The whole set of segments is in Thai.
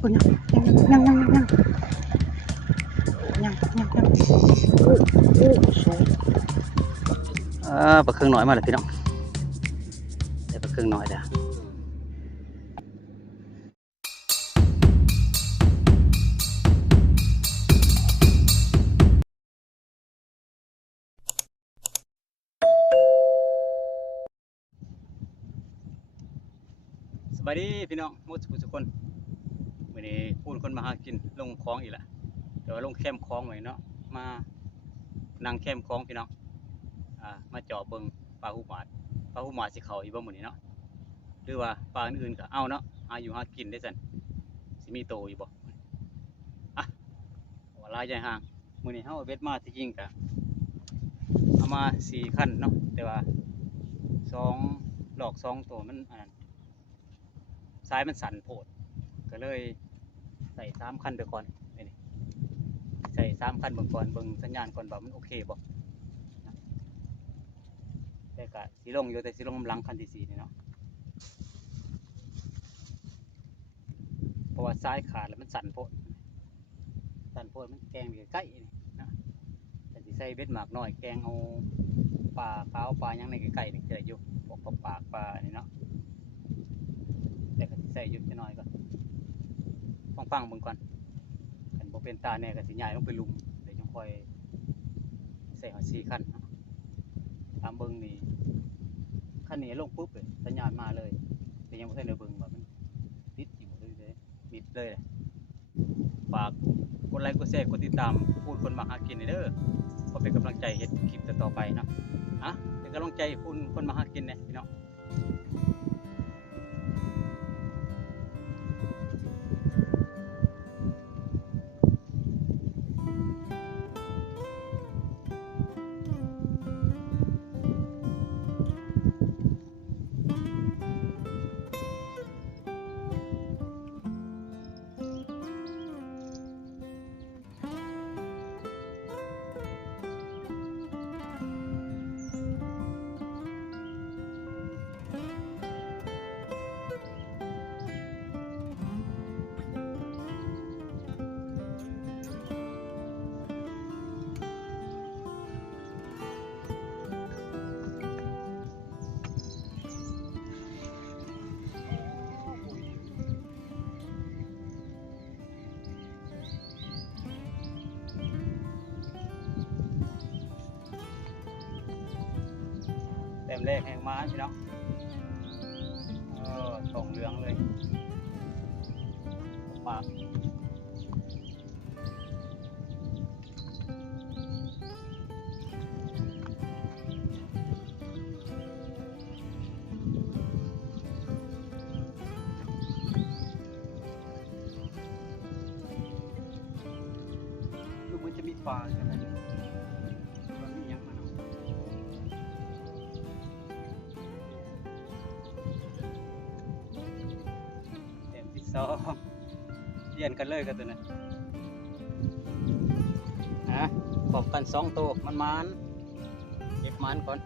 คนยังยังยังยังยังยังยังโอ้โอ้สวยอ่าปลาครึ่องน้อยมาเลยพี่น้องได้ปลาครึ่องน้อยแล้วสบายดีพี่น้องมุสุทุกคน วันนี้พูดคนมาหากินลงคลองอีกและแต่ว่าลงแคมคลองไว้เนาะมานั่งแคมคลองพี่น้องอ่ามาจาะเบิงปลาหูหมาดปลาหูหมาดสิเขาอีบ่หมื้อนี้เนาะหรือว่าปลาอื่นๆก็เอาเนาะหาอยู่หากินได้ซั่นสิมีโตอยู่บ่อะว่าลายใหญ่ห่างมื้อนี้เฮาเอาเบ็ดมาที่จริงก็เอามาสี่คันเนาะแต่ว่าสองหลอกสองตัวมันอันนั้นซ้ายมันสั่นโพด ก็เลยใส่สามคันไปก่อนนี่นี่ใส่สามคันเบิ่งก่อนเบิ่งสัญญาณก่อนว่ามันโอเคบ่ะแต่ก็สีลงอยู่แต่สีลงกำลังคันที่สี่นี่เนาะเพราะว่าซ้ายขาดแล้วมันสั่นโพดสั่นโพดมันแกงอยู่ใกล้นี่นะแต่สิใส่เบ็ดหมากน้อยแกงเอาปลาขาวปลายังในใกล้ๆนี่จะได้อยู่พวกปลาปากปลานนี้เนาะแต่ก็ใส่หยุดไปหน่อยก่อน ฟังฟังเบิ่งก่อนกันบ่เป็นตาแน่ก็สิย้ายลงไปลุมเดี๋ยวจังค่อยใส่หอด4คันเนตามเบิ่งนี่คันนี้ลงปุ๊บเลยสัญญาณมาเลยแต่ยังบ่ทันได้เบิ่งว่ามันติดอยู่เลยเด้มิดเลยฝากกดไลค์กดแชร์กดติดตามพูดคนมาหากินเด้อก็เป็นกำลังใจเฮ็ดคลิปต่อไปนะอะเป็นกำลังใจพูดคนมาหากินเนี่ยพี่น้อง เต็มเลขแห่งม้าพี่น้องเออส่งเหลืองเลยปากคือมันจะมีปลา องเรียนกันเลยกันตัวนั้นฮะพบกันสองตัวมันมันเก็บมันก่อน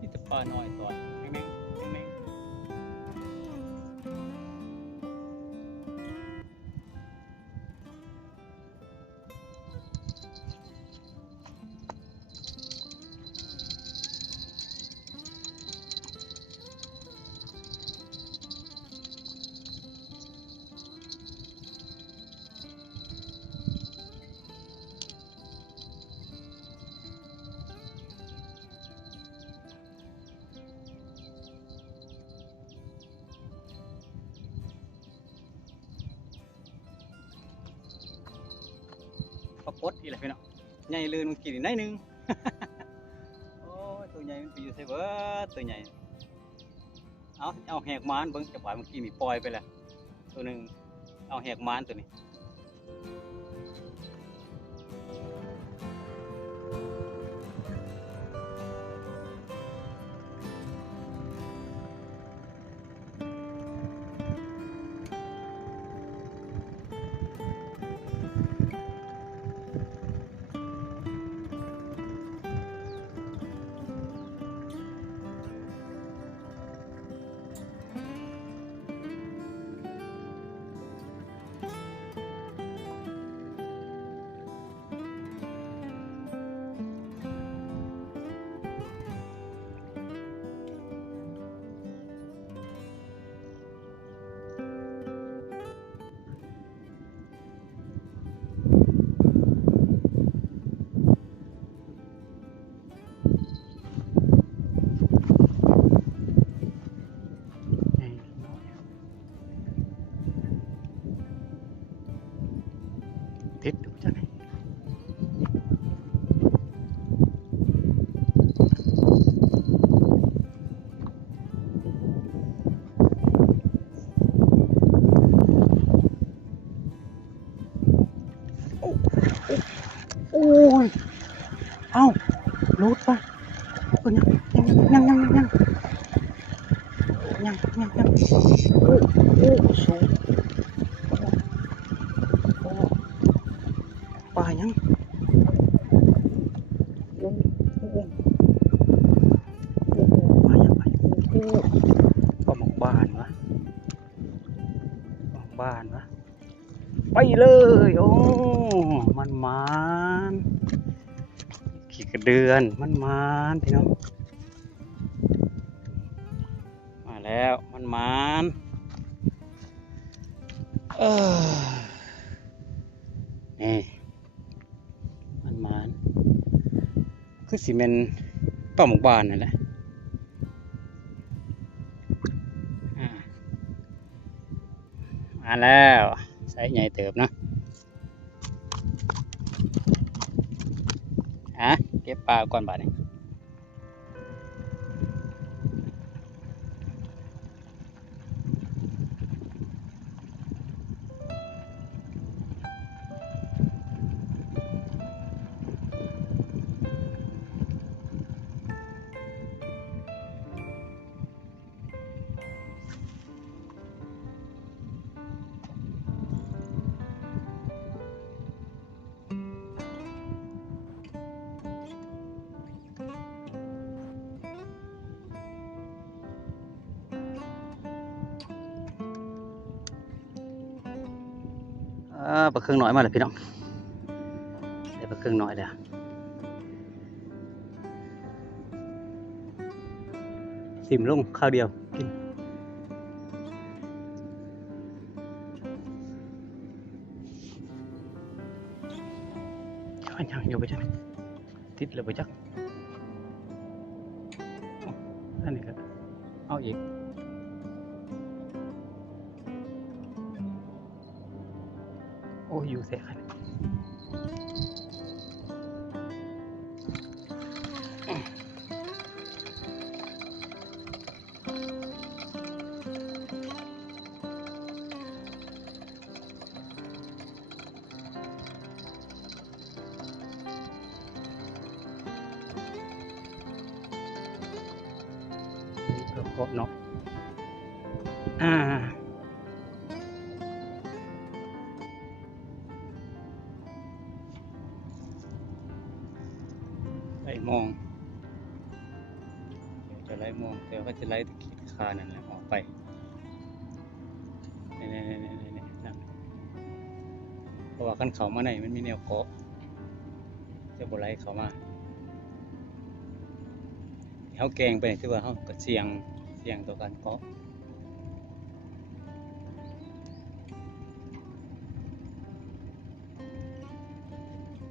นี่จะปลาหน่อยตัว ปดอีหละพี่น้องใหญ่เลยมันกินอีกหน้อยหนึง โอ้ยตัวใหญ่มันไปอยู่ไสเบิดตัวใหญ่เอาเอาแหกมานเบิ่งจังหวะเมื่อกี้นี่ปล่อยไปแล้วตัวหนึ่งเอาแหกมานตัวนี้ายังโอ้โอ้โอ้ปลายังปลายังโอ้ปลาหมกบานวะปลาหมกบานวะไปเลย โอ้ มันมันขี่กระเดือน มันมันพี่น้อง มาแล้ว มันมานเออนี่ ซีเมนป้าหมูกบานนั่นแหละมาแล้วใส่ใหญ่เติบเนาะอะเก็บปลาก่อนบาดนี้ ปลาเครื่องน้อยมาเลยพี่น้องได้ปลาเครื่องน้อยแล้วสิมลงข้าวเดียวกินยังยังอยู่ไปจังติดเลยไปจักอาอันนี้ก็เอาอีก อ้อยู่เสียคันเพิ่มเพาะเนาะอ่า คานั่นแหละออกไปนี่นี่นี่นี่นี่นั่นเพราะว่าขั้นเขามาในมันมีแนวเกาะจะบ่ไลเขามาเขาแกงไปคือว่าเขาก็เสียงเสียงต่อการเกาะ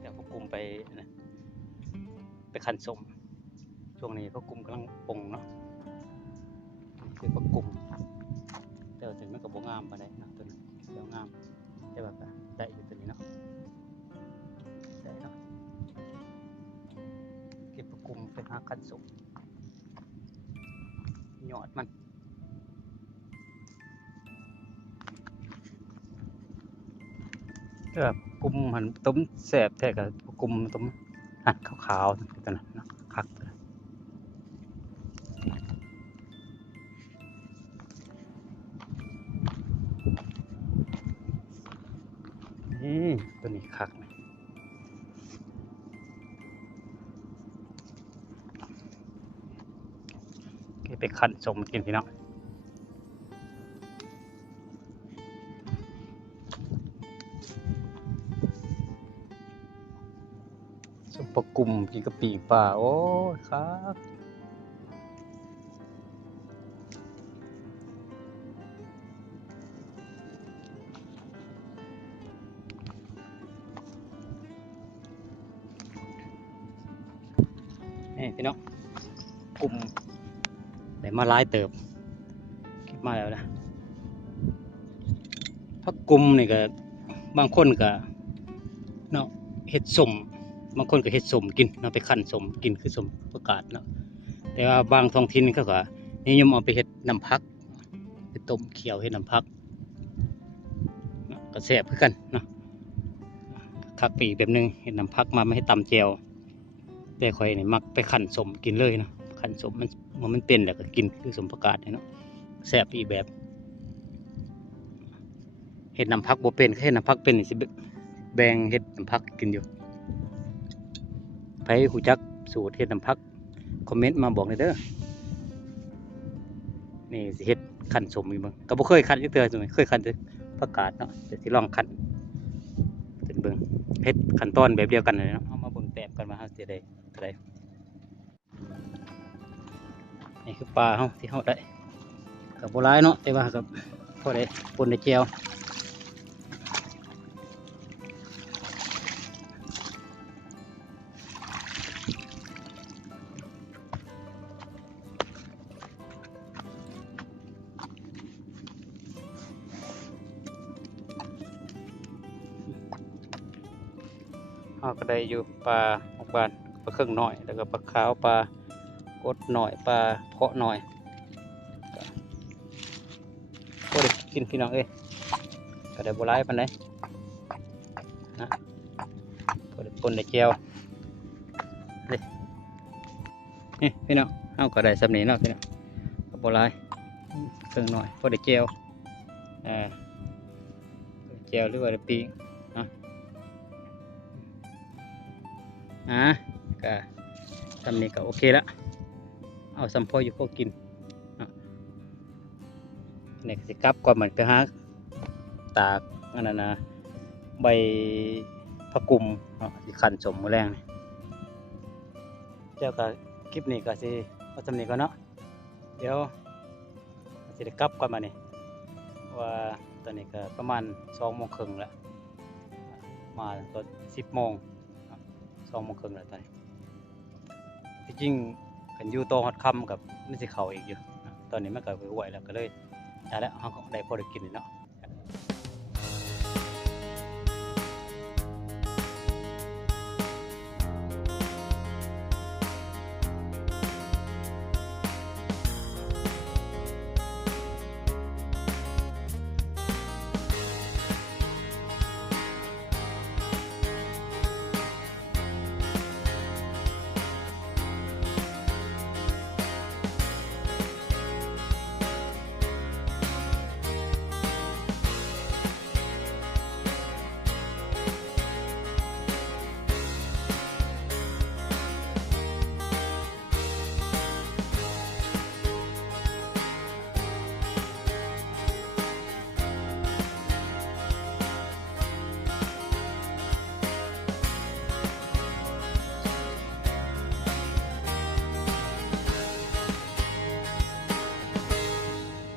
เดี๋ยวก็กลุ่มไปนะไปคันสมช่วงนี้พระกลุ่มกำลังปงเนาะ คือพระกลุ่มแต่ว่าถึงมันก็บ่งามปานใดเนะตัวนี้เดี๋ยวงามแต่ว่าก็ได้อยู่ตัวนี้เนาะได้เนาะเก็บพระกลุ่มไปหาคันสมยอดมันแต่ว่ากลุ่มหันตุ้มแสบแท้กับกลุ่มตุ้มหันขาวๆตัวนั้นนะคักตัว นั้นนี่ตัวนี้คักนะเก็บไปขันสมกินพี่น้องสมปกุมกินกะปิป่า โอ้ครับ มาหลายเติบเก็บมาแล้วนะถ้ากลุ่มนี่ก็บางคนก็เนาะเห็ดสมบางคนก็เห็ดสมกินเนาะไปคั่นสมกินคือสมประกาศเนาะแต่ว่าบางท้องถิ่นเขาก็นิยมเอาไปเห็ดน้ำพักไปต้มเคี่ยวเห็ดน้ำพักก็แซ่บคือกันเนาะคักปีแบบหนึงเห็ดน้ำพักมาไม่ให้ตำแจวแต่ข่อยนี่มักไปคั่นสมกินเลยเนาะ คั่นสมมันมันมันเป็นแหล้วก็กินคือสมประกาศเนาะแซ่บอีแบบเห็ดน้ำพักบ่เป็นเห็ดน้ำพักเป็นอีสิแบ่งเห็ดน้ำพักกินอยู่ไผหูจักสูตรเห็ดน้ำพักคอมเมนต์มาบอกเลยเด้อนี่สิเห็ดขันสมอีบ้างก็บ่เคยขันจักเทื่อจังเคยขันแต่ผักกาดเนาะแต่สิลองขันเป็นเบิ่งเฮ็ดขันต้อนแบบเดียวกันเลยเนาะเอามาเบิ่งแต้มกันว่าเฮาสิได้เท่ใด นี่คือปลาเฮาที่เฮาได้ก็บ่หลายเนาะแต่ว่าก็พอได้ปนได้แจวเราก็ได้อยู่ปลาหกบานปลาเครื่องหน่อย แล้วก็ปลาขาวปลา กดหน่อยปลาเพาะหน่อยก็ได้กินพี่น้องเอ้ยก็ได้บัวลายปันไดนะก็ได้ปนได้เจียวนี่นี่พี่น้องเอาก็ได้สำนีเนาะพี่น้องก็บัวลายเครื่องหน่อยก็ได้เจียวเอ่าเจียวหรือว่าได้ปิ้งอะก็ทำนี่ก็โอเคและ เอาสัมพออยู่พวกกินอะนี่ก็สิกลับก่อนเหมือนไปหาตากอันนั้นนะใบผักกุมเนาะสิขันสมมือแรงเจ้าก็คลิปนี้ก็สิเอาทำนีก่อนเนาะเดี๋ยวสิได้กลับก่อนมานี่ว่าตอนนี้ก็ประมาณสองโมงครึ่งแล้วมาตอนสิบโมงสองโมงครึ่งแล้วตอนนี้ที่จริงันอยู่โตฮอดคำกับมันสิเขาอีกอยู่ ตอนนี้มันก็ไหวแล้วก็เลยได้แล้วเขาก็ได้พอได้กินเนาะ